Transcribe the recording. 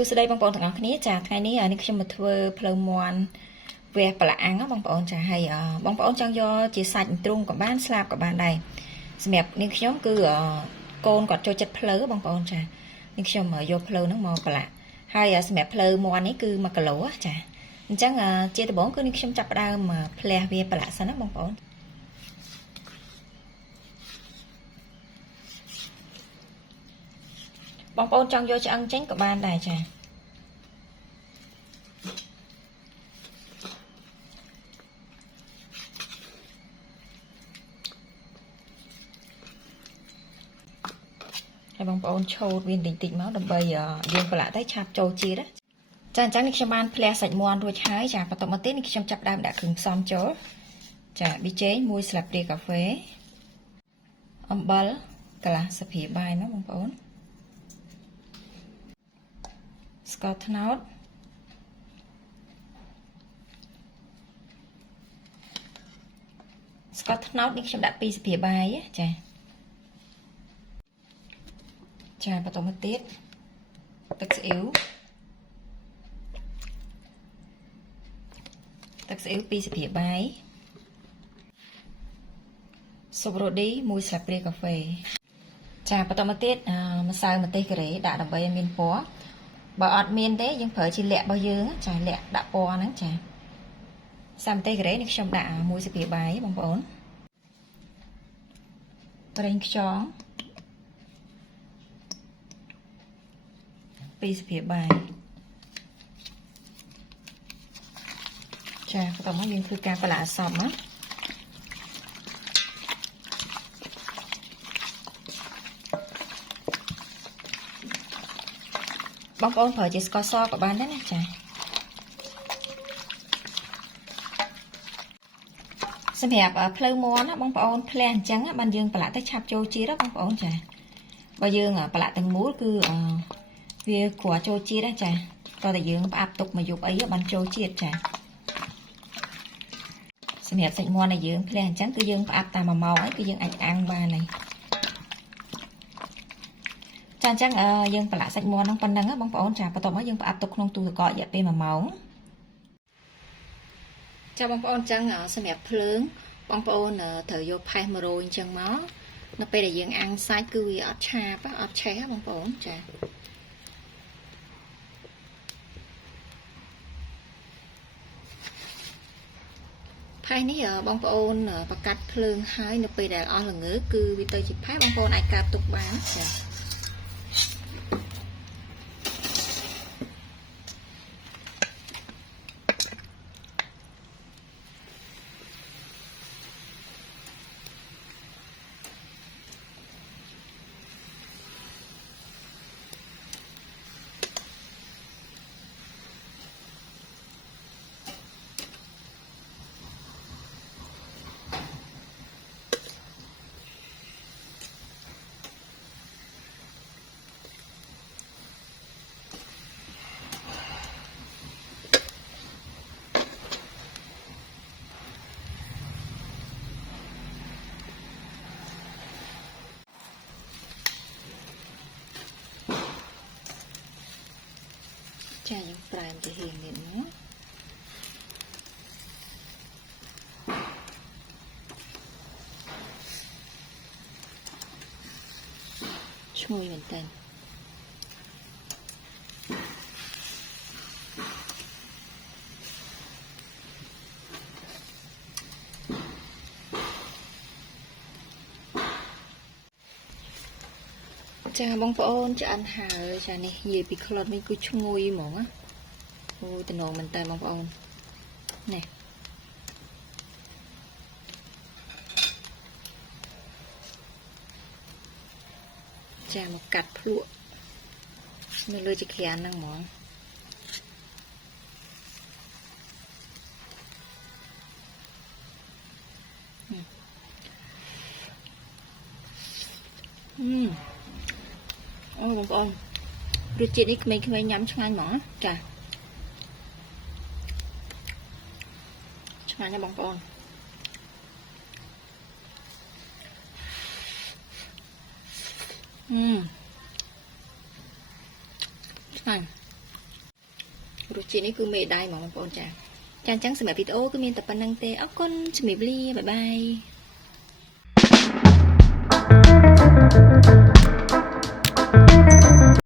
សួស្តីបងប្អូនទាំងអស់គ្នាចាថ្ងៃនេះនេះខ្ញុំមកធ្វើភ្លៅមាន់វះប្រឡាក់អាំងបងប្អូនចាហើយបងប្អូនចង់យកជាសាច់ទ្រូងក៏បានស្លាបក៏បានដែរសម្រាប់នាងខ្ញុំគឺកូនគាត់ចូលចិត្តភ្លៅបងប្អូនចានាងខ្ញុំយកភ្លៅហ្នឹងមកប្រឡាក់ហើយសម្រាប់ភ្លៅមាន់នេះគឺ1គីឡូចាអញ្ចឹងជាដំបូងគឺនាងខ្ញុំចាប់ផ្ដើមផ្លះវាប្រឡាក់សិនណាបងប្អូនបងប្អូនចង់យកឆ្អឹងចេញក៏បានដែរចាហើយបងប្អូនឆូតវាបន្តិចមកដើម្បីយើងប្រឡាក់ទៅឆាប់ចូលជាតិចាអញ្ចឹងនេះខ្ញុំបានផ្លះសាច់មាន់រួចហើយចាបន្ទាប់មកទៀតនេះខ្ញុំចាប់ដើមដាក់គ្រឿងផ្សំចូលចាប៊ីចេង1ស្លាបព្រាកាហ្វេអំបិលកន្លះស្លាបព្រាបាយណាបងប្អូនស្ករត្នោតនេះខ្ញុំដាក់2ស្លាបព្រាបាយចាបន្តមកទៀតទឹកស្អ៊ីវ2ស្លាបព្រាបាយស៊ុបរ៉ូឌី1ស្លាបព្រាកាហ្វេចាបន្តមកទៀតម្សៅម្ទេសការ៉េដាក់ដើម្បីឲ្យមានពណ៌បើអត់មានទេយើងប្រើជាលក្ខរបស់យើងចាលក្ខដាក់ពណ៌ហ្នឹងចាម្សៅម្ទេសការ៉េនេះខ្ញុំដាក់1ស្លាបព្រាបាយបងប្អូនប្រេងខ្យង2ស្លាបព្រាបាយចាបន្តមកយើងធ្វើការប្រឡាក់អសប់ណាបងប្អូនប្រើជាស្ករសក៏បានដែរណាចាសម្រាប់ភ្លៅមាន់ណាបងប្អូនផ្លះអញ្ចឹងបានយើងប្រឡាក់ទៅឆាប់ចូលជាតិបងប្អូនចាបើយើងប្រឡាក់ទាំងមូលគឺវាគ្រាន់ចូលជាតិចាតើតែយើងផ្អាប់ទុកមួយយប់អីបានចូលជាតិចាសម្រាប់សាច់មាន់ដែលយើងផ្លះអញ្ចឹងគឺយើងផ្អាប់តាម1ម៉ោងហើយគឺយើងអាចអាំងបានហើយចាអញ្ចឹងយើងប្រឡាក់សាច់មាន់ហ្នឹងប៉ុណ្ណឹងបងប្អូនចាបន្ទាប់មកយើងផ្អាប់ទុកក្នុងទូទឹកកករយៈពេល1ម៉ោងចាបងប្អូនអញ្ចឹងសម្រាប់ភ្លើងបងប្អូនត្រូវយកផេះ100អញ្ចឹងមកនៅពេលដែលយើងអាំងសាច់គឺវាអត់ឆាបអត់ឆេះបងប្អូនចាផេះនេះបងប្អូនបកាត់ភ្លើងហើយនៅពេលដែលអស់ល្ងើគឺវាទៅជាផេះបងប្អូនអាចកាត់ទុកបានចាចាយើងប្រែមទៅហៀងនេះណាឈ្ងុយមែនតើចាបងប្អូនឆ្អិនហើយចានេះនិយាយពីក្លិនវិញគឺឈ្ងុយហ្មងណាអូយតំណងមែនតើបងប្អូននេះចាមកកាត់ភ្លក់នៅលើជាក្រានហ្នឹងហ្មងអូបងប្អូនរសជាតិនេះក្មេងៗញ៉ាំឆ្ងាញ់ហ្មងចាឆ្ងាញ់ណាស់បងប្អូន ឆ្ងាញ់ រសជាតិនេះគឺមេដៃហ្មងបងប្អូនចាចាអញ្ចឹងសម្រាប់វីដេអូគឺមានតែប៉ុណ្្នឹងទេអរគុណជំរាបលាបាយបាយ